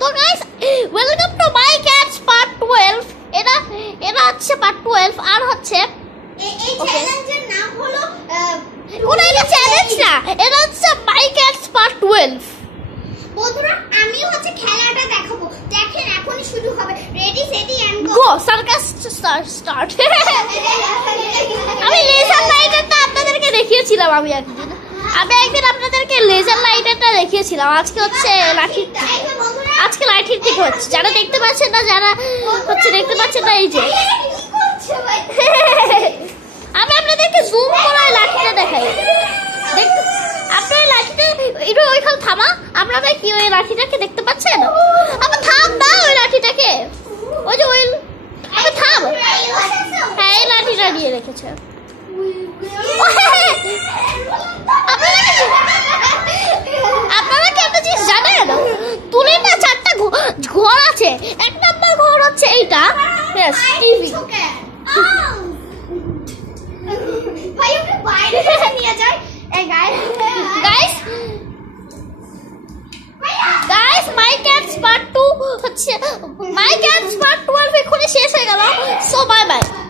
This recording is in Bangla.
তো guys welcome to my cats part 12। এটা হচ্ছে পার্ট 12 আর হচ্ছে এই চ্যালেঞ্জের নাম হলো কোন এটা চ্যালেঞ্জ না, এটা হচ্ছে মাই ক্যাটস পার্ট 12। বন্ধুরা আমি হচ্ছে খেলাটা দেখাবো, দেখেন এখনই শুরু হবে। রেডি সেটি এন্ড গো সার্কাস স্টার্ট। আমি লেজার লাইটারটা আপনাদেরকে দেখিয়েছিলাম, আমি একদিন আপনাদেরকে লেজার লাইটারটা দেখিয়েছিলাম। আজকে হচ্ছে লাঠির, আজকে লাঠির থেকে হচ্ছে। যারা দেখতে পাচ্ছেন না, যারা হচ্ছে দেখতে পাচ্ছেন না, এই যে আমি আপনাদেরকে জুম করে লাঠিটা দেখাই। আপনার লাঠিটা একটু ওইখানে থামা, আপনারা কি ওই লাঠিটাকে দেখতে পাচ্ছেন? আমার থাম না ওই লাঠিটাকে, ওই যে ওই আমি থাম। হ্যাঁ এই লাঠিটা নিয়ে রেখেছে। আপনারা কি একটা জিনিস জানেন? তুলে না 4টা ঘর আছে। 1 নম্বর ঘর হচ্ছে এইটা, টিভি। ভাই ওকে বাইরে নিয়ে যায়। এই গাইস মাই ক্যাটস পার্ট 2 হচ্ছে মাই